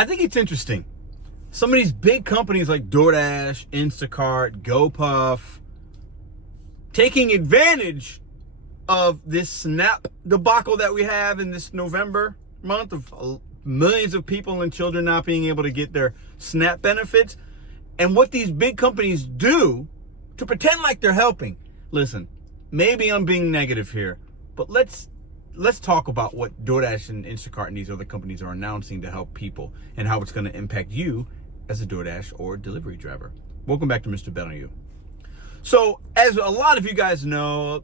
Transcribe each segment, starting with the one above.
I think it's interesting. Some of these big companies like DoorDash, Instacart, GoPuff, taking advantage of this SNAP debacle that we have in this November month of millions of people and children not being able to get their SNAP benefits. And what these big companies do to pretend like they're helping. Listen, maybe I'm being negative here, but let's talk about what DoorDash and Instacart and these other companies are announcing to help people and how it's going to impact you as a DoorDash or delivery driver. Welcome back to Mr.BetonYou. So, as a lot of you guys know,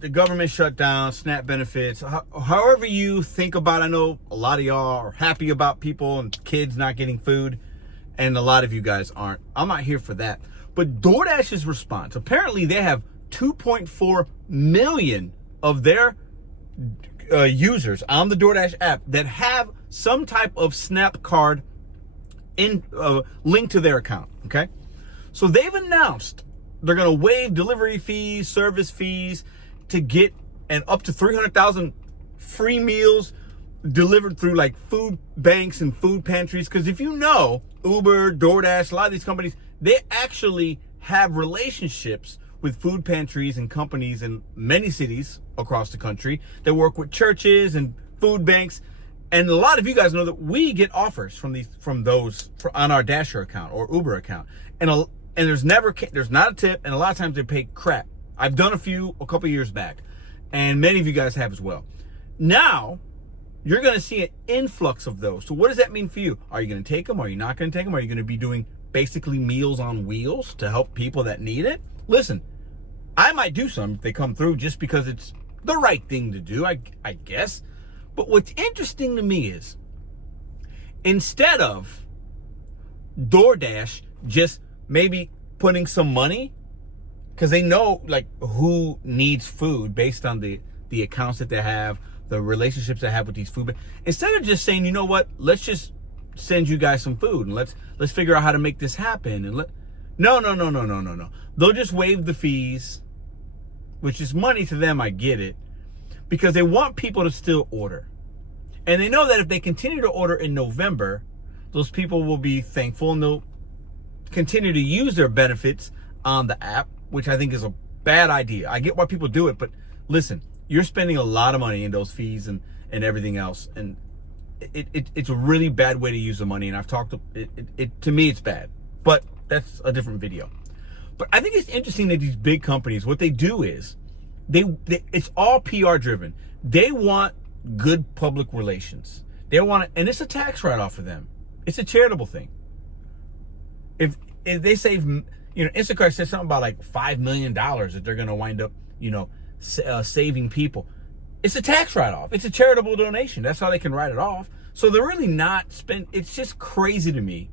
the government shut down, SNAP benefits, however you think about it. I know a lot of y'all are happy about people and kids not getting food, and a lot of you guys aren't. I'm not here for that. But DoorDash's response, apparently they have 2.4 million of their users on the DoorDash app that have some type of SNAP card linked to their account, okay? So they've announced they're going to waive delivery fees, service fees to get up to 300,000 free meals delivered through like food banks and food pantries. Because if you know, Uber, DoorDash, a lot of these companies, they actually have relationships with food pantries and companies in many cities across the country that work with churches and food banks. And a lot of you guys know that we get offers from those on our Dasher account or Uber account. And there's not a tip, and a lot of times they pay crap. I've done a couple years back, and many of you guys have as well. Now, you're going to see an influx of those. So what does that mean for you? Are you going to take them? Are you not going to take them? Are you going to be doing basically Meals on Wheels to help people that need it? Listen, I might do some if they come through just because it's the right thing to do, I guess. But what's interesting to me is, instead of DoorDash just maybe putting some money, because they know like who needs food based on the accounts that they have, the relationships they have with these food. Instead of just saying, you know what, let's just send you guys some food and let's figure out how to make this happen. And no. They'll just waive the fees, which is money to them. I get it, because they want people to still order. And they know that if they continue to order in November, those people will be thankful and they'll continue to use their benefits on the app, which I think is a bad idea. I get why people do it, but listen, you're spending a lot of money in those fees and everything else. And it's a really bad way to use the money. And I've talked to me, it's bad, but that's a different video. But I think it's interesting that these big companies, what they do is it's all PR driven. They want good public relations. They want it, and it's a tax write-off for them. It's a charitable thing. If they save, Instacart said something about like $5 million that they're going to wind up, saving people. It's a tax write-off. It's a charitable donation. That's how they can write it off. So they're really not it's just crazy to me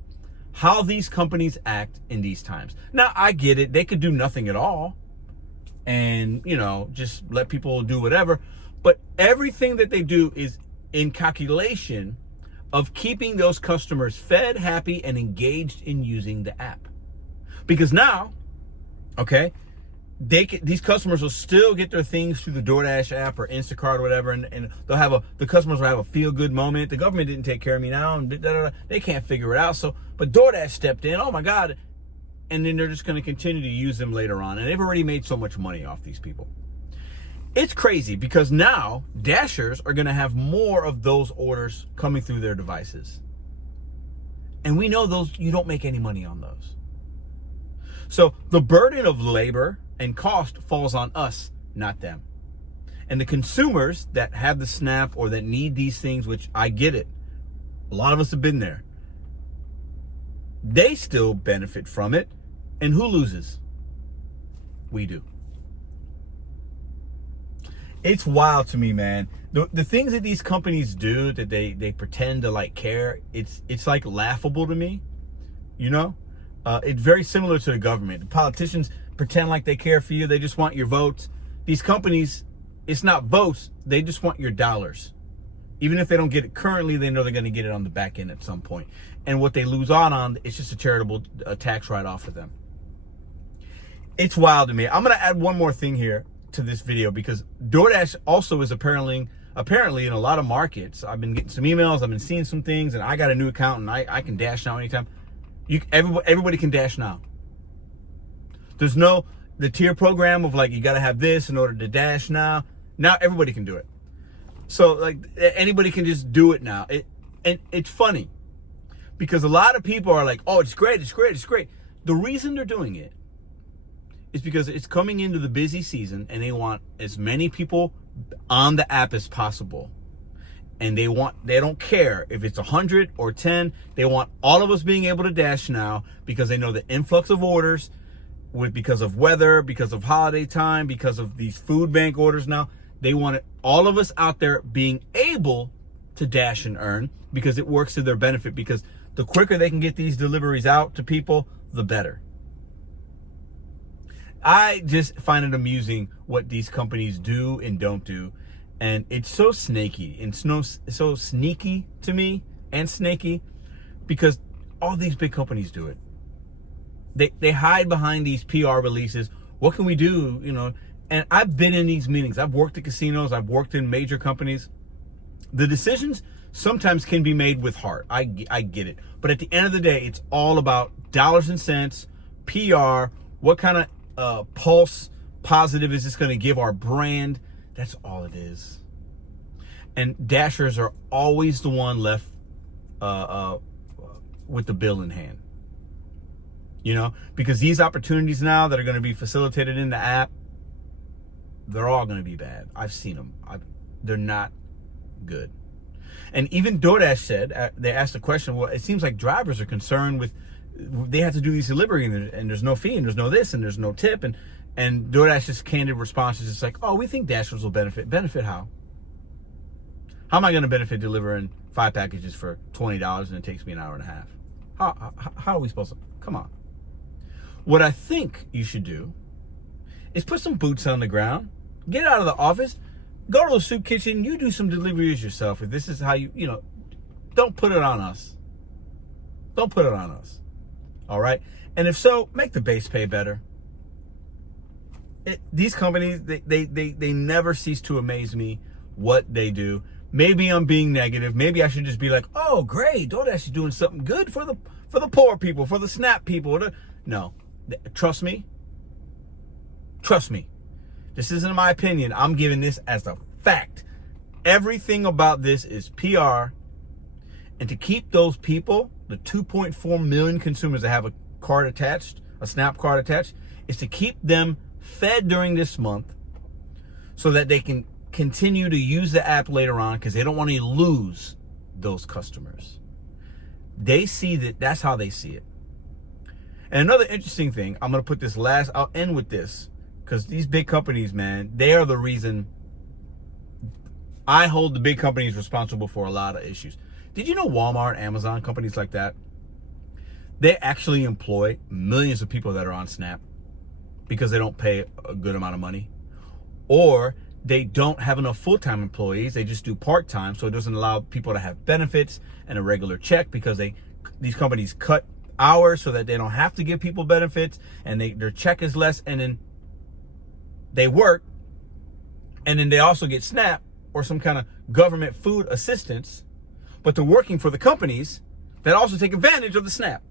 how these companies act in these times. Now, I get it. They could do nothing at all and, just let people do whatever. But everything that they do is in calculation of keeping those customers fed, happy, and engaged in using the app. Because now, okay, these customers will still get their things through the DoorDash app or Instacart or whatever, and the customers will have a feel-good moment. The government didn't take care of me now, and they can't figure it out. But DoorDash stepped in. Oh my God! And then they're just going to continue to use them later on, and they've already made so much money off these people. It's crazy because now Dashers are going to have more of those orders coming through their devices, and we know those you don't make any money on those. So the burden of labor and cost falls on us, not them. And the consumers that have the SNAP or that need these things, which I get it, a lot of us have been there, they still benefit from it. And who loses? We do. It's wild to me, man. The things that these companies do, that they pretend to like care, it's like laughable to me, It's very similar to the government. The politicians pretend like they care for you. They just want your votes. These companies, it's not votes. They just want your dollars. Even if they don't get it currently, they know they're going to get it on the back end at some point. And what they lose on, it's just a charitable tax write-off for them. It's wild to me. I'm going to add one more thing here to this video because DoorDash also is apparently apparently in a lot of markets, I've been getting some emails, I've been seeing some things, and I got a new account, and I can Dash Now anytime. Everybody can Dash Now. There's no the tier program of like you got to have this in order to Dash Now. Now everybody can do it. So like anybody can just do it now. And it's funny because a lot of people are like, "Oh, it's great, it's great, it's great." The reason they're doing it is because it's coming into the busy season and they want as many people on the app as possible. And they don't care if it's 100 or 10. They want all of us being able to Dash Now because they know the influx of orders because of weather, because of holiday time, because of these food bank orders now. They want all of us out there being able to dash and earn because it works to their benefit, because the quicker they can get these deliveries out to people, the better. I just find it amusing what these companies do and don't do. And it's so snaky and so sneaky to me, and snaky, because all these big companies do it. They hide behind these PR releases. What can we do? You know, and I've been in these meetings. I've worked at casinos. I've worked in major companies. The decisions sometimes can be made with heart. I get it. But at the end of the day, it's all about dollars and cents, PR, what kind of pulse positive is this going to give our brand? That's all it is. And dashers are always the one left with the bill in hand. You know, because these opportunities now that are going to be facilitated in the app, they're all going to be bad. I've seen them. They're not good. And even DoorDash said, they asked the question, well, it seems like drivers are concerned with, they have to do these delivery and there's no fee and there's no this and there's no tip. And DoorDash's candid response is just like, oh, we think dashers will benefit. Benefit how? How am I going to benefit delivering 5 packages for $20 and it takes me an hour and a half? How are we supposed to? Come on. What I think you should do is put some boots on the ground, get out of the office, go to the soup kitchen, you do some deliveries yourself. If this is how you know, don't put it on us. Don't put it on us. All right? And if so, make the base pay better. These companies, they never cease to amaze me what they do. Maybe I'm being negative. Maybe I should just be like, oh, great, DoorDash is doing something good for the poor people, for the SNAP people. No, trust me. Trust me. This isn't my opinion. I'm giving this as a fact. Everything about this is PR. And to keep those people, the 2.4 million consumers that have a card attached, a SNAP card attached, is to keep them fed during this month so that they can continue to use the app later on, because they don't want to lose those customers. They see that's how they see it. And another interesting thing, I'm going to put this last, I'll end with this, because these big companies, man, they are the reason I hold the big companies responsible for a lot of issues. Did you know Walmart, Amazon, companies like that, they actually employ millions of people that are on SNAP because they don't pay a good amount of money? Or they don't have enough full-time employees. They just do part-time, so it doesn't allow people to have benefits and a regular check, because these companies cut hours so that they don't have to give people benefits, and their check is less, and then they work, and then they also get SNAP or some kind of government food assistance, but they're working for the companies that also take advantage of the SNAP.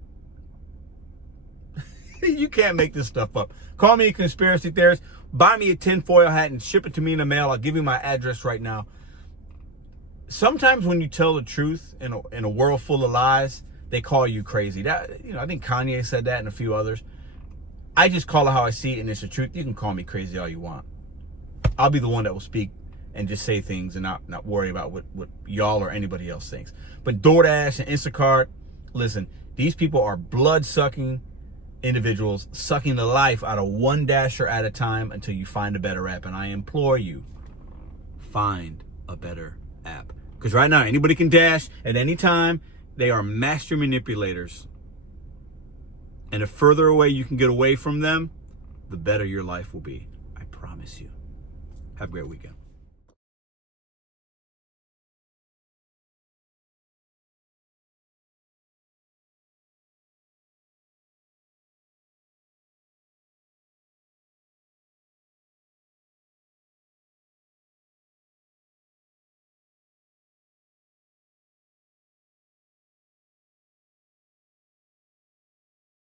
You can't make this stuff up. Call me a conspiracy theorist. Buy me a tinfoil hat and ship it to me in the mail. I'll give you my address right now. Sometimes when you tell the truth in a world full of lies, they call you crazy. I think Kanye said that and a few others. I just call it how I see it, and it's the truth. You can call me crazy all you want. I'll be the one that will speak and just say things and not worry about what y'all or anybody else thinks. But DoorDash and Instacart, listen, these people are blood-sucking individuals, sucking the life out of one dasher at a time until you find a better app. And I implore you, find a better app. Because right now, anybody can dash at any time. They are master manipulators. And the further away you can get away from them, the better your life will be. I promise you. Have a great weekend.